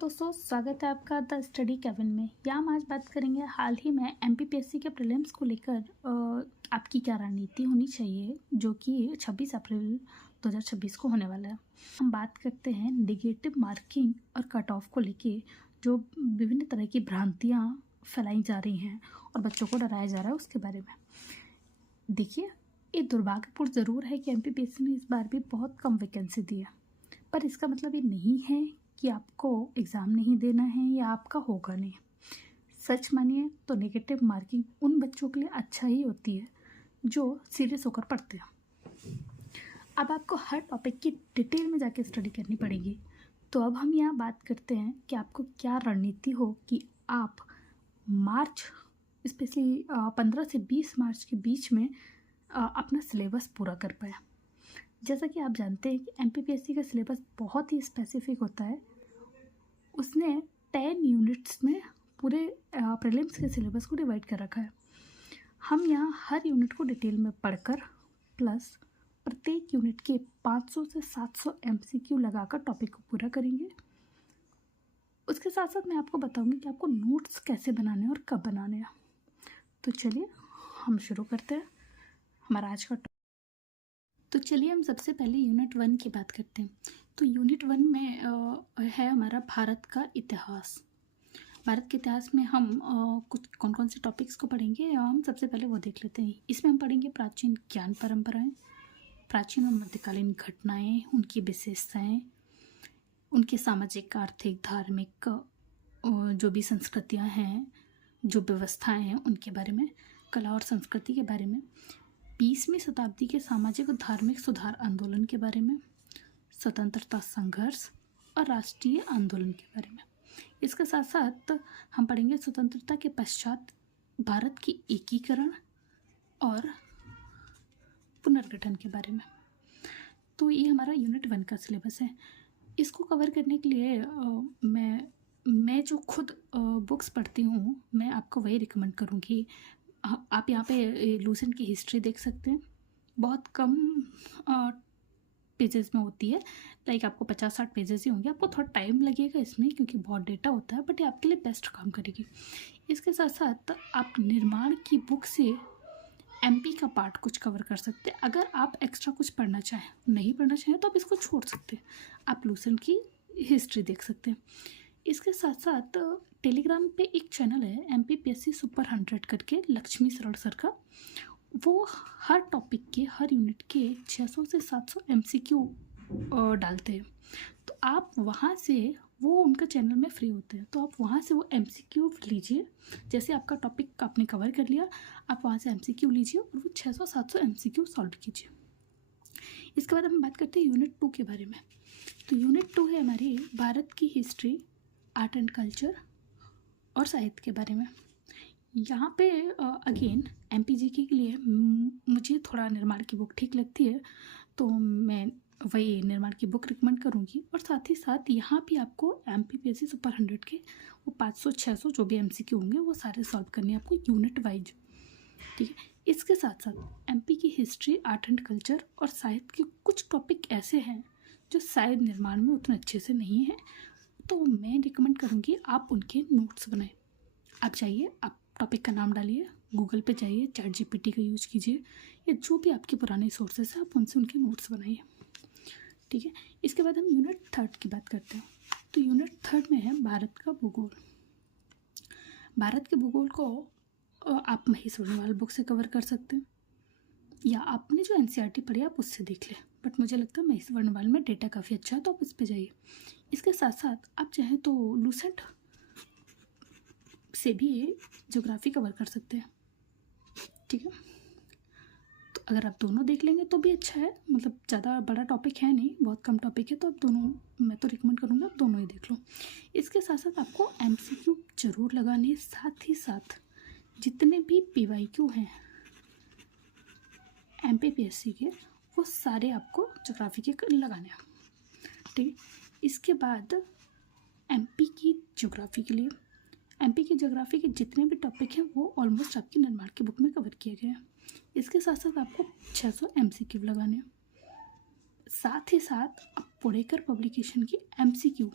दोस्तों, स्वागत है आपका द स्टडी केबिन में। यहाँ हम आज बात करेंगे हाल ही में एमपीपीएससी के प्रीलिम्स को लेकर आपकी क्या रणनीति होनी चाहिए, जो कि 26 अप्रैल 2026 को होने वाला है। हम बात करते हैं नेगेटिव मार्किंग और कट ऑफ को लेके जो विभिन्न तरह की भ्रांतियाँ फैलाई जा रही हैं और बच्चों को डराया जा रहा है उसके बारे में। देखिए, ये दुर्भाग्यपूर्ण ज़रूर है कि एमपीपीएससी ने इस बार भी बहुत कम वैकेंसी दी है, पर इसका मतलब ये नहीं है कि आपको एग्ज़ाम नहीं देना है या आपका होगा नहीं। सच मानिए तो नेगेटिव मार्किंग उन बच्चों के लिए अच्छा ही होती है जो सीरियस होकर पढ़ते हैं। अब आपको हर टॉपिक की डिटेल में जाके स्टडी करनी पड़ेगी। तो अब हम यहाँ बात करते हैं कि आपको क्या रणनीति हो कि आप मार्च स्पेशली 15 से 20 मार्च के बीच में अपना सिलेबस पूरा कर पाए। जैसा कि आप जानते हैं कि एमपीपीएससी का सिलेबस बहुत ही स्पेसिफिक होता है। उसने 10 यूनिट्स में पूरे प्रीलिम्स के सिलेबस को डिवाइड कर रखा है। हम यहाँ हर यूनिट को डिटेल में पढ़कर प्लस प्रत्येक यूनिट के 500 से 700 एमसीक्यू लगाकर टॉपिक को पूरा करेंगे। उसके साथ साथ मैं आपको बताऊंगी कि आपको नोट्स कैसे बनाने हैं और कब बनाने हैं। तो चलिए हम शुरू करते हैं हमारा आज का। तो चलिए हम सबसे पहले यूनिट 1 की बात करते हैं। तो यूनिट 1 में है हमारा भारत का इतिहास। भारत के इतिहास में हम कुछ कौन कौन से टॉपिक्स को पढ़ेंगे, हम सबसे पहले वो देख लेते हैं। इसमें हम पढ़ेंगे प्राचीन ज्ञान परंपराएं, प्राचीन और मध्यकालीन घटनाएं, उनकी विशेषताएं, उनके सामाजिक, आर्थिक, धार्मिक जो भी संस्कृतियाँ हैं, जो व्यवस्थाएँ हैं उनके बारे में, कला और संस्कृति के बारे में, 20वीं शताब्दी के सामाजिक और धार्मिक सुधार आंदोलन के बारे में, स्वतंत्रता संघर्ष और राष्ट्रीय आंदोलन के बारे में। इसके साथ साथ हम पढ़ेंगे स्वतंत्रता के पश्चात भारत की एकीकरण और पुनर्गठन के बारे में। तो ये हमारा यूनिट 1 का सिलेबस है। इसको कवर करने के लिए मैं जो खुद बुक्स पढ़ती हूँ, मैं आपको वही रिकमेंड करूँगी। आप यहाँ पे लूसेंट की हिस्ट्री देख सकते हैं, बहुत कम पेजेस में होती है। लाइक आपको 50-60 पेजेस ही होंगे। आपको थोड़ा टाइम लगेगा इसमें क्योंकि बहुत डेटा होता है, बट ये आपके लिए बेस्ट काम करेगी। इसके साथ साथ आप निर्माण की बुक से एमपी का पार्ट कुछ कवर कर सकते हैं। अगर आप एक्स्ट्रा कुछ पढ़ना चाहें, नहीं पढ़ना चाहें तो आप इसको छोड़ सकते हैं। आप लूसेंट की हिस्ट्री देख सकते हैं। इसके साथ साथ टेलीग्राम पे एक चैनल है एमपीपीएससी सुपर 100 करके, लक्ष्मी सरल सर का। वो हर टॉपिक के, हर यूनिट के 600 से 700 एमसीक्यू डालते हैं। तो आप वहाँ से, वो उनका चैनल में फ्री होते हैं, तो आप वहाँ से वो एमसीक्यू लीजिए। जैसे आपका टॉपिक आपने कवर कर लिया, आप वहाँ से एमसीक्यू लीजिए और वो 600-700 एमसीक्यू सॉल्व कीजिए। इसके बाद हम बात करते हैं यूनिट 2 के बारे में। तो यूनिट 2 है हमारी भारत की हिस्ट्री, आर्ट एंड कल्चर और साहित्य के बारे में। यहाँ पे अगेन एमपीजीके के लिए मुझे थोड़ा निर्माण की बुक ठीक लगती है, तो मैं वही निर्माण की बुक रिकमेंड करूँगी। और साथ ही साथ यहाँ भी आपको एमपीपीएससी सुपर 100 के वो 500-600 जो भी एमसीक्यू होंगे वो सारे सॉल्व करने हैं आपको यूनिट वाइज, ठीक है। इसके साथ साथ एमपी की हिस्ट्री, आर्ट एंड कल्चर और साहित्य के कुछ टॉपिक ऐसे हैं जो शायद निर्माण में उतने अच्छे से नहीं है, तो मैं रिकमेंड करूँगी आप उनके नोट्स बनाएं। आप जाइए, आप टॉपिक का नाम डालिए, गूगल पे जाइए, चैट जीपीटी का यूज़ कीजिए, या जो भी आपके पुराने सोर्सेस हैं आप उनसे उनके नोट्स बनाइए, ठीक है। इसके बाद हम यूनिट 3 की बात करते हैं। तो यूनिट 3 में है भारत का भूगोल। भारत के भूगोल को आप महेश वर्णवाल बुक से कवर कर सकते हैं, या आपने जो एनसीईआरटी पढ़ी आप उससे देख लें, बट मुझे लगता है महेश वर्णवाल में डेटा काफ़ी अच्छा है, तो आप इस पर जाइए। इसके साथ साथ आप चाहें तो लूसेंट से भी ज्योग्राफी कवर कर सकते हैं, ठीक है। तो अगर आप दोनों देख लेंगे तो भी अच्छा है, मतलब ज़्यादा बड़ा टॉपिक है नहीं, बहुत कम टॉपिक है, तो आप दोनों, मैं तो रिकमेंड करूँगा आप दोनों ही देख लो। इसके साथ साथ आपको एमसीक्यू जरूर लगाने, साथ ही साथ जितने भी पीवाईक्यू हैं एमपीपीएससी के वो सारे आपको ज्योग्राफी के लगाने हैं, ठीक है। इसके बाद एमपी की ज्योग्राफी के लिए, एमपी की ज्योग्राफी के जितने भी टॉपिक हैं वो ऑलमोस्ट आपकी निर्माण की बुक में कवर किए गए हैं। इसके साथ साथ आपको 600 एमसीक्यू लगाने हैं। साथ ही साथ आप पुणेकर पब्लिकेशन की एमसीक्यू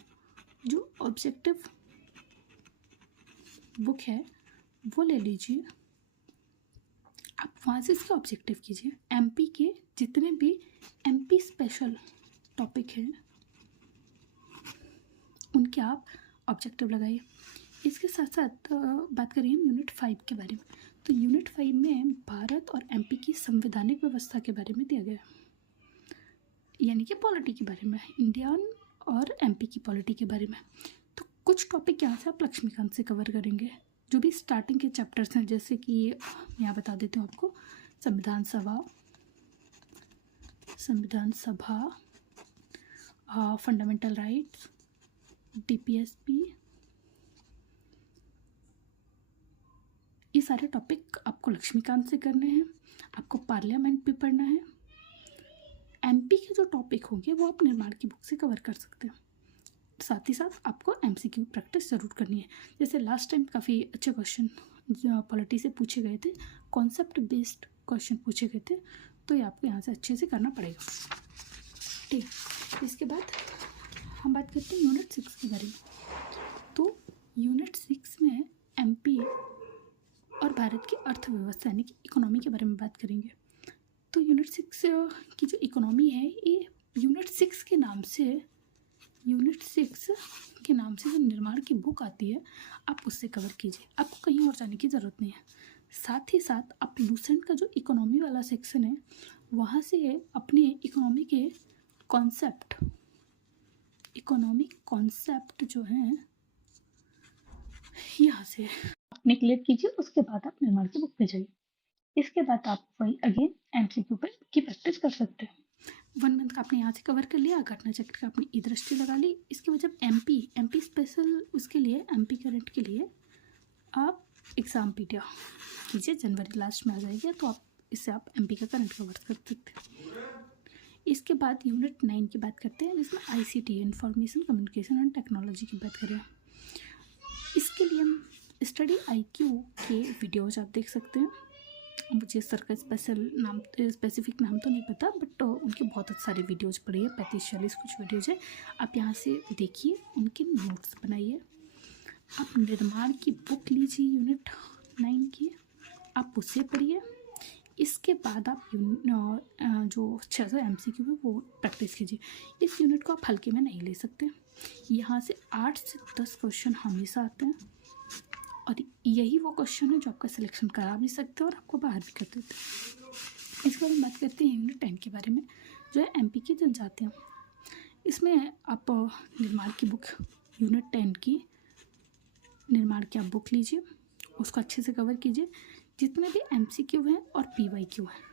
जो ऑब्जेक्टिव बुक है वो ले लीजिए, आप वहाँ से इसका ऑब्जेक्टिव कीजिए। एमपी के जितने भी एमपी स्पेशल टॉपिक हैं उनके आप ऑब्जेक्टिव लगाइए। इसके साथ साथ बात करें हम यूनिट 5 के बारे में। तो यूनिट 5 में भारत और एमपी की संवैधानिक व्यवस्था के बारे में दिया गया है, यानी कि पॉलिटी के बारे में, इंडियन और एमपी की पॉलिटी के बारे में। तो कुछ टॉपिक यहाँ से आप लक्ष्मीकांत से कवर करेंगे, जो भी स्टार्टिंग के चैप्टर्स हैं, जैसे कि यहाँ बता देती हूँ आपको, संविधान सभा, फंडामेंटल राइट्स, डीपीएसपी, ये सारे टॉपिक आपको लक्ष्मीकांत से करने हैं। आपको पार्लियामेंट भी पढ़ना है। एमपी के जो टॉपिक होंगे वो आप निर्माण की बुक से कवर कर सकते हैं। साथ ही साथ आपको एमसीक्यू प्रैक्टिस ज़रूर करनी है। जैसे लास्ट टाइम काफ़ी अच्छे क्वेश्चन पॉलिटी से पूछे गए थे, कॉन्सेप्ट बेस्ड क्वेश्चन पूछे गए थे, तो ये आपको यहाँ से अच्छे से करना पड़ेगा। ठीक, इसके बाद हम बात करते हैं यूनिट 6 के बारे में। तो यूनिट 6 में एमपी और भारत की अर्थव्यवस्था यानी कि इकोनॉमी के बारे में बात करेंगे। तो यूनिट 6 की जो इकोनॉमी है, ये यूनिट 6 के नाम से जो निर्माण की बुक आती है, आप उससे कवर कीजिए। आपको कहीं और जाने की ज़रूरत नहीं है। साथ ही साथ आप लूसेंट का जो इकोनॉमी वाला सेक्शन है, वहाँ से अपने इकोनॉमिक कॉन्सेप्ट जो हैं यहाँ से अपने क्लियर कीजिए। उसके बाद आप निर्माण की बुक पे जाइए। इसके बाद आप वही अगेन एमसीक्यू पे की प्रैक्टिस कर सकते हैं। 1 मंथ का आपने यहाँ से कवर कर लिया, घटना चक्र का आपने ई दृष्टि लगा ली। इसके बाद जब एमपी स्पेशल, उसके लिए एमपी करंट के लिए आप एग्ज़ाम पीडिया कीजिए, जनवरी लास्ट में आ जाएगी, तो आप इससे आप एमपी का करंट कवर कर सकते हैं। इसके बाद यूनिट 9 की बात करते हैं, जिसमें ICT, information communication and technology की बात करें। इसके लिए हम स्टडी IQ के वीडियोज आप देख सकते हैं। मुझे सर का स्पेसिफिक नाम तो नहीं पता, बट उनके बहुत सारे वीडियोज पड़े हैं, 35-40 कुछ वीडियोज है। आप यहाँ से देखिए, उनके नोट्स बनाइए। आप निर्माण की बुक लीजिए यूनिट 9 की, आप उसे पढ़िए। इसके बाद आप जो 600 MCQ है वो प्रैक्टिस कीजिए। इस यूनिट को आप हल्के में नहीं ले सकते। यहाँ से 8 से 10 क्वेश्चन हमेशा आते हैं, और यही वो क्वेश्चन है जो आपका सिलेक्शन करा भी सकते हैं और आपको बाहर भी कर देते हैं। इसके बाद हम बात करते हैं यूनिट 10 के बारे में, जो है एमपी की जनजातियाँ। इसमें आप निर्माण की बुक यूनिट 10 की निर्माण की आप बुक लीजिए, उसको अच्छे से कवर कीजिए। जितने भी MCQ हैं और PYQ हैं,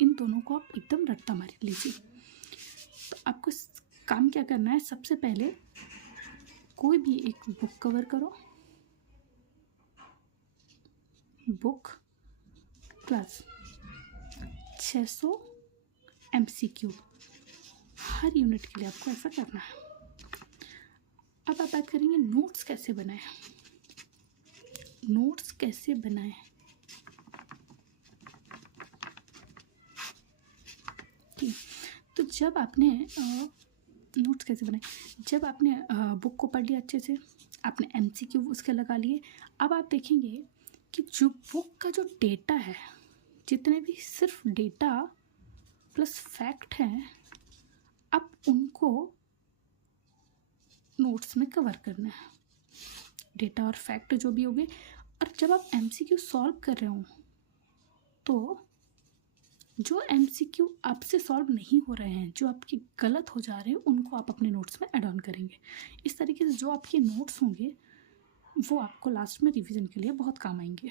इन दोनों को आप एकदम रट्टा मार लीजिए। तो आपको काम क्या करना है, सबसे पहले कोई भी एक बुक कवर करो, बुक प्लस 600 MCQ हर यूनिट के लिए आपको ऐसा करना है। अब आप बात करेंगे नोट्स कैसे बनाएं। ठीक, तो जब आपने नोट्स कैसे बनाए, जब आपने बुक को पढ़ लिया अच्छे से, आपने MCQ उसके लगा लिए। अब आप देखेंगे कि जो बुक का जो डेटा है, जितने भी सिर्फ डेटा प्लस फैक्ट हैं, आप उनको नोट्स में कवर करना है। डेटा और फैक्ट जो भी होंगे, और जब आप MCQ सॉल्व कर रहे हो, तो जो MCQ आपसे सॉल्व नहीं हो रहे हैं, जो आपके गलत हो जा रहे हैं, उनको आप अपने नोट्स में ऐड ऑन करेंगे। इस तरीके से जो आपके नोट्स होंगे वो आपको लास्ट में रिवीजन के लिए बहुत काम आएंगे।